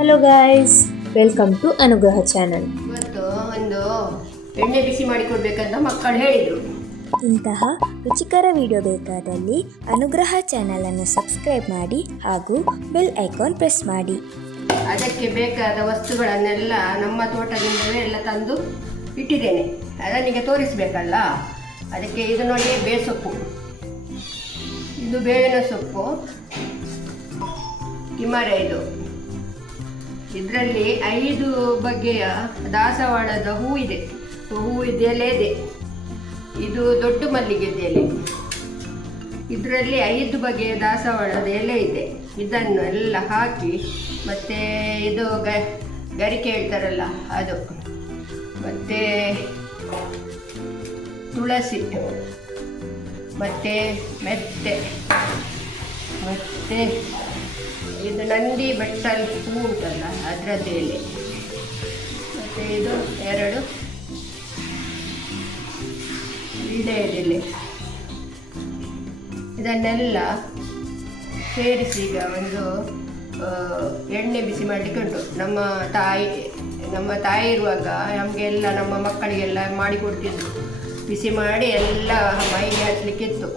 Hello guys welcome to Anugraha channel ಇವತ್ತು ಒಂದು ಎಣ್ಣೆ ಬಿಸಿ ಮಾಡಿಕೊಡ್ಬೇಕಂತ ಮಕ್ಕಳು ಹೇಳಿದರು. ಇಂತಹ ರುಚಿಕರ ವಿಡಿಯೋ ಬೇಕಾದಲ್ಲಿ ಅನುಗ್ರಹ ಚಾನಲನ್ನು ಸಬ್ಸ್ಕ್ರೈಬ್ ಮಾಡಿ ಹಾಗೂ ಬೆಲ್ ಐಕಾನ್ ಪ್ರೆಸ್ ಮಾಡಿ. ಅದಕ್ಕೆ ಬೇಕಾದ ವಸ್ತುಗಳನ್ನೆಲ್ಲ ನಮ್ಮ ತೋಟದಿಂದಲೇ ಎಲ್ಲ ತಂದು ಇಟ್ಟಿದ್ದೇನೆ. ಅದನ್ನಿಗೆ ತೋರಿಸಬೇಕಲ್ಲ? ಅದಕ್ಕೆ ಇದು ನೋಡಿ ಬೇಸೊಪ್ಪು. ಇದು ಬೇವಿನ ಸೊಪ್ಪು. ಕಿಮರೆ ಇದು. ಇದರಲ್ಲಿ ಐದು ಬಗೆಯ ದಾಸವಾಳದ ಹೂ ಇದೆ. ಹೂ ಎಲೆ ಇದೆ. ಇದು ದೊಡ್ಡ ಮಲ್ಲಿಗೆ ಎಲೆ ಇದರಲ್ಲಿ ಐದು ಬಗೆಯ ದಾಸವಾಳದ ಎಲೆ ಇದೆ. ಇದನ್ನು ಎಲ್ಲ ಹಾಕಿ ಮತ್ತು ಇದು ಗ, ಗರಿಕೆ ಹೇಳ್ತಾರಲ್ಲ, ಅದು. ಮತ್ತು ತುಳಸಿ, ಮತ್ತು ಮೆತ್ತೆ, ಮತ್ತು ಇದು ನಂದಿ ಬೆಟ್ಟಲ್ಲಿ ಹೂ ಉಂಟಲ್ಲ ಅದರದ್ದು ಮತ್ತು ಇದು ಎರಡು. ಇದೇ ಇದನ್ನೆಲ್ಲ ಸೇರಿಸಿ ಈಗ ಒಂದು ಎಣ್ಣೆ ಬಿಸಿ ಮಾಡಲಿಕ್ಕೆ ಉಂಟು. ನಮ್ಮ ತಾಯಿ ನಮ್ಮ ತಾಯಿ ಇರುವಾಗ ನಮಗೆಲ್ಲ, ನಮ್ಮ ಮಕ್ಕಳಿಗೆಲ್ಲ ಮಾಡಿಕೊಡ್ತಿದ್ರು. ಬಿಸಿ ಮಾಡಿ ಎಲ್ಲ ಮೈಗೆ ಹಚ್ಚಲಿಕ್ಕಿತ್ತು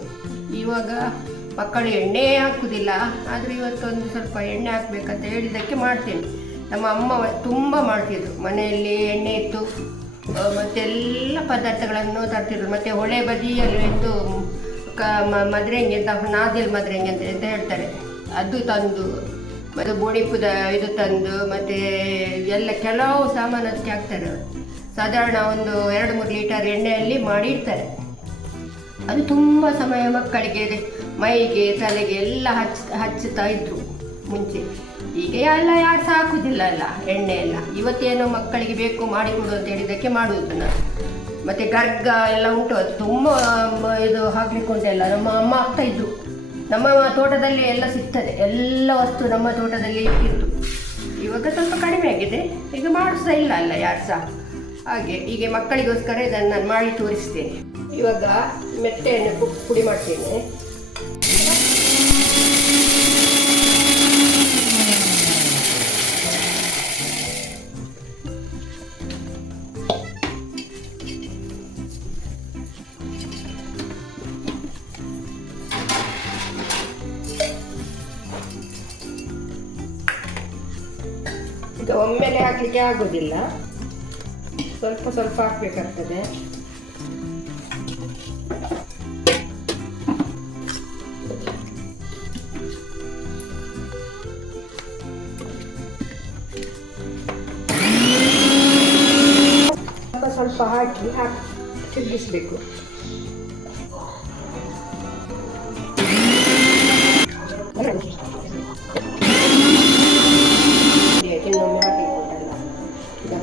ಇವಾಗ ಮಕ್ಕಳು ಎಣ್ಣೆ ಹಾಕುವುದಿಲ್ಲ ಆದರೆ ಇವತ್ತೊಂದು ಸ್ವಲ್ಪ ಎಣ್ಣೆ ಹಾಕಬೇಕಂತ ಹೇಳಿದ್ದಕ್ಕೆ ಮಾಡ್ತೇನೆ. ನಮ್ಮ ಅಮ್ಮ ತುಂಬ ಮಾಡ್ತಿದ್ರು. ಮನೆಯಲ್ಲಿ ಎಣ್ಣೆ ಇತ್ತು. ಮತ್ತೆ ಮತ್ತೆಲ್ಲ ಪದಾರ್ಥಗಳನ್ನು ತರ್ತಿದ್ರು. ಮತ್ತು ಹೊಳೆ ಬದಿಯಲ್ಲಿ ಎಂದು ಕ ಮದ್ರೆಂಗೆ ಅಂತ ನಾದಿಲ್ ಮದ್ರೆಂಗೆ ಅಂತ ಅಂತ ಹೇಳ್ತಾರೆ. ಅದು ತಂದು, ಮತ್ತು ಬೋಣಿಪುದ ಇದು ತಂದು, ಮತ್ತು ಎಲ್ಲ ಕೆಲವು ಸಾಮಾನು ಅದಕ್ಕೆ ಹಾಕ್ತಾರೆ ಸಾಧಾರಣ ಒಂದು ಎರಡು ಮೂರು ಲೀಟರ್ ಎಣ್ಣೆಯಲ್ಲಿ ಮಾಡಿ ಇಡ್ತಾರೆ ಅದು ತುಂಬ ಸಮಯ ಮಕ್ಕಳಿಗೆ ಮೈಗೆ, ತಲೆಗೆ ಎಲ್ಲ ಹಚ್ ಹಚ್ಚುತ್ತಾ ಇದ್ರು. ಮುಂಚೆ ಈಗ ಎಲ್ಲ ಯಾರು ಸಾಕುದಿಲ್ಲ ಅಲ್ಲ, ಎಣ್ಣೆ ಎಲ್ಲ. ಇವತ್ತೇನೋ ಮಕ್ಕಳಿಗೆ ಬೇಕು ಮಾಡಿಕೊಡು ಅಂತ ಹೇಳಿದ್ದಕ್ಕೆ ಮಾಡುವುದು ನಾನು. ಮತ್ತು ಗರ್ಗ ಎಲ್ಲ ಉಂಟು, ಅದು ತುಂಬ ಇದು ಎಲ್ಲ. ನಮ್ಮ ಅಮ್ಮ ಆಗ್ತಾ ಇದ್ರು. ನಮ್ಮ ತೋಟದಲ್ಲಿ ಎಲ್ಲ ಸಿಗ್ತದೆ. ಎಲ್ಲ ವಸ್ತು ನಮ್ಮ ತೋಟದಲ್ಲಿ ಇತ್ತು ಇವಾಗ ಸ್ವಲ್ಪ ಕಡಿಮೆ ಆಗಿದೆ. ಈಗ ಮಾಡಿಸ್ತಾ ಇಲ್ಲ ಅಲ್ಲ ಯಾರು ಸಹ ಹಾಗೆ ಈಗ ಮಕ್ಕಳಿಗೋಸ್ಕರ ಇದನ್ನು ನಾನು ಮಾಡಿ ತೋರಿಸ್ತೇನೆ. ಇವಾಗ ಮೆತ್ತೆಯನ್ನು ಪುಡಿ ಮಾಡ್ತೇನೆ. ಒಮ್ಮೆಲೆ ಹಾಕಲಿಕ್ಕೆ ಆಗೋದಿಲ್ಲ. ಸ್ವಲ್ಪ ಸ್ವಲ್ಪ ಹಾಕ್ಬೇಕಾಗ್ತದೆ. ಸ್ವಲ್ಪ ಸ್ವಲ್ಪ ಹಾಕಿ ಹಾಕಿ ತಿರುಗಿಸ್ಬೇಕು. ಇನ್ನೊಮ್ಮೆ ಹಾಕಿ ಇದಾ.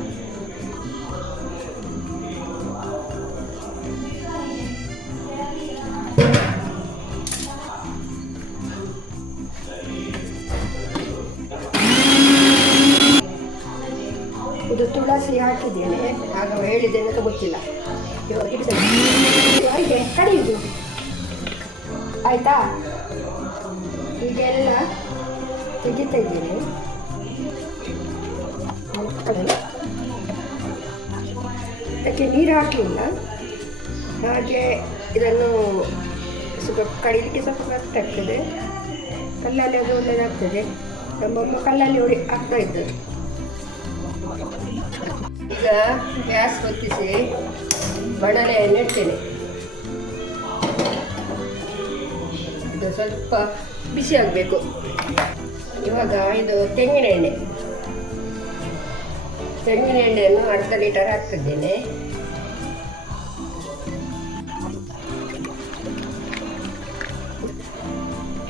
ತುಳಸಿ ಹಾಕಿದ್ದೇನೆ. ಆಗ ಹೇಳಿದ್ದೇನೆ ಅಂತ ಗೊತ್ತಿಲ್ಲ. ಇಡ್ತೇನೆ. ಆಯ್ತೆ ಆಯ್ತಾ? ಈಗೆಲ್ಲ ತೆಗಿತಾ ಇದ್ದೀನಿ. ಅದಕ್ಕೆ ನೀರು ಹಾಕಲಿಲ್ಲ ಹಾಗೆ ಇದನ್ನು ಸ್ವಲ್ಪ ಕಡಿಲಿಕ್ಕೆ ಸ್ವಲ್ಪ ಕಷ್ಟ ಆಗ್ತದೆ. ಕಲ್ಲಲ್ಲಿ ಅದು ಒಳ್ಳೆಯದಾಗ್ತದೆ ನಮ್ಮಮ್ಮ ಕಲ್ಲಲ್ಲಿ ಹೊಡಿ ಹಾಕ್ತಾ ಇದ್ದರು. ಈಗ ಗ್ಯಾಸ್ ಹೊತ್ತಿಸಿ ಬಣಲೆಯನ್ನು ಇಡ್ತೇನೆ. ಸ್ವಲ್ಪ ಬಿಸಿ ಆಗಬೇಕು. ಇವಾಗ ಇದು ತೆಂಗಿನ ಎಣ್ಣೆ. ತೆಂಗಿನ ಎಣ್ಣೆಯನ್ನು ಅರ್ಧ ಲೀಟರ್ ಹಾಕ್ತಿದ್ದೇನೆ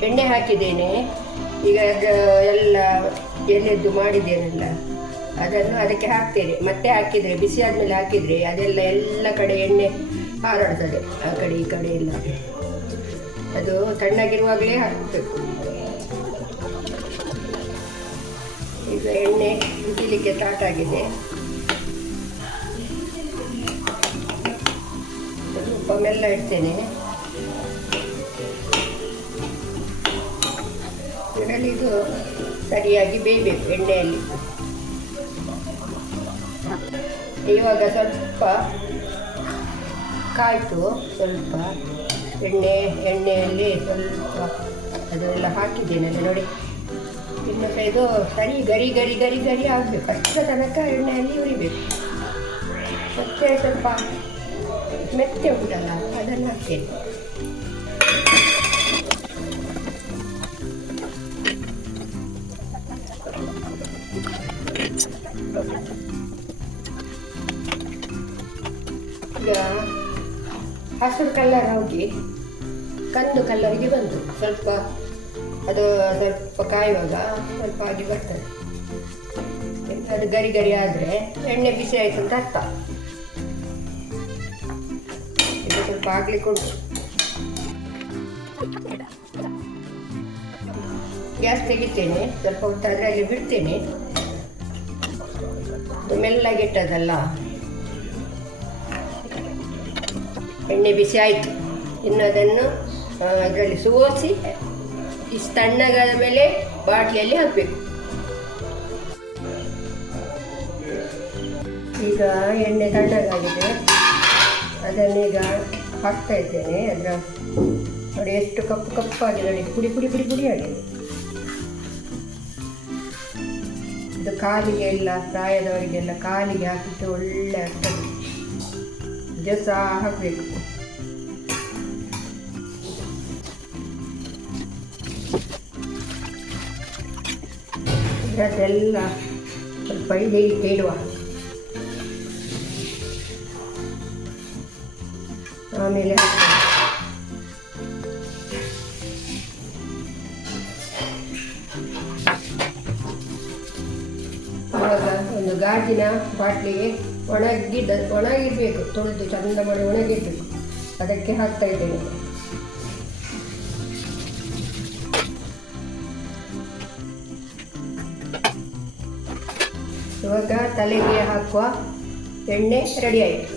ಎಣ್ಣೆ ಹಾಕಿದ್ದೇನೆ. ಈಗ ಎಲ್ಲ ಎಲೆದ್ದು ಮಾಡಿದ್ದೇನೆಲ್ಲ, ಅದನ್ನು ಅದಕ್ಕೆ ಹಾಕ್ತೇನೆ. ಮತ್ತೆ ಹಾಕಿದರೆ, ಬಿಸಿ ಆದಮೇಲೆ ಹಾಕಿದರೆ ಅದೆಲ್ಲ ಎಲ್ಲ ಕಡೆ ಎಣ್ಣೆ ಹಾರಾಡ್ತದೆ. ಆ ಕಡೆ, ಈ ಕಡೆ ಎಲ್ಲ. ಅದು ತಣ್ಣಗಿರುವಾಗಲೇ ಹಾಕಬೇಕು. ಕುದಿಲಿಕ್ಕೆ ಸ್ಟಾರ್ಟ್ ಆಗಿದೆ. ಸ್ವಲ್ಪ ಮೆಲ್ಲ ಇಡ್ತೇನೆ. ಇದರಲ್ಲಿ ಇದು ಸರಿಯಾಗಿ ಬೇಯಬೇಕು ಎಣ್ಣೆಯಲ್ಲಿ. ಇವಾಗ ಸ್ವಲ್ಪ ಕಾಯ್ತು, ಸ್ವಲ್ಪ ಎಣ್ಣೆ, ಎಣ್ಣೆಯಲ್ಲಿ ಸ್ವಲ್ಪ ಅದೆಲ್ಲ ಹಾಕಿದ್ದೇನೆ ನೋಡಿ. ಇನ್ನು ಇದು ಸರಿ ಗರಿ ಗರಿ ಗರಿ ಗರಿ ಆಗಬೇಕು. ಅಷ್ಟರ ತನಕ ಎಣ್ಣೆಯಲ್ಲಿ ಹುರಿಬೇಕು. ಮತ್ತೆ ಸ್ವಲ್ಪ ಮೆತ್ತೆ ಉಂಟಲ್ಲ, ಅದನ್ನು ಹಾಕ್ತೇನೆ. ಈಗ ಹಸಿರು ಕಲ್ಲರ್ ಹೋಗಿ ಕಂದು ಕಲ್ಲರಿಗೆ ಬಂತು. ಸ್ವಲ್ಪ ಅದು ಸ್ವಲ್ಪ ಕಾಯುವಾಗ ಸ್ವಲ್ಪ ಆಗಿ ಬರ್ತದೆ. ಅದು ಗರಿ ಗರಿ ಆದರೆ ಎಣ್ಣೆ ಬಿಸಿ ಆಯಿತು ಅಂತ ಅರ್ಥ. ಇದು ಸ್ವಲ್ಪ ಆಗ್ಲಿಕ್ಕೆ ಉಂಟು ಗ್ಯಾಸ್ ತೆಗಿತೇನೆ, ಸ್ವಲ್ಪ ಹೊತ್ತು ಅದರಲ್ಲಿ ಬಿಡ್ತೇನೆ. ಮೆಲ್ಲಗಿಟ್ಟದಲ್ಲ. ಎಣ್ಣೆ ಬಿಸಿ ಆಯಿತು. ಇನ್ನು ಅದನ್ನು ಅದರಲ್ಲಿ ಸೋಸಿ ಇಷ್ಟು ತಣ್ಣಗಾದ ಮೇಲೆ ಬಾಟ್ಲಿಯಲ್ಲಿ ಹಾಕಬೇಕು. ಈಗ ಎಣ್ಣೆ ತಣ್ಣಗಾಗಿದೆ. ಅದನ್ನೀಗ ಹಾಕ್ತಾ ಇದ್ದೇನೆ. ಅದರ ನೋಡಿ ಎಷ್ಟು ಕಪ್ಪು ಕಪ್ಪಾಗಿದೆ. ನೋಡಿ, ಪುಡಿ ಪುಡಿ ಪುಡಿ ಪುಡಿ ಆಗಿದೆ. ಇದು ಕಾಲಿಗೆ ಎಲ್ಲ, ಪ್ರಾಯದವರಿಗೆಲ್ಲ ಕಾಲಿಗೆ ಹಾಕಿಟ್ಟು ಒಳ್ಳೆ ಆಗ್ತದೆ. ಜಸ ಹಾಕಬೇಕು. ಇದರದ್ದೆಲ್ಲ ಸ್ವಲ್ಪ ಇದೆ ಇಟ್ಟಿಡುವ ಆಮೇಲೆ ಆವಾಗ ಒಂದು ಗಾಜಿನ ಬಾಟ್ಲಿಗೆ ಒಣಗಿದ ಒಣಗಿರಬೇಕು, ತೊಳೆದು ಚಂದ ಮಾಡಿ ಒಣಗಿರಬೇಕು. ಅದಕ್ಕೆ ಹಾಕ್ತಾ ಇದ್ದೇನೆ. ಇವಾಗ ತಲೆಗೆ ಹಾಕುವ ಎಣ್ಣೆ ರೆಡಿ ಆಯಿತು.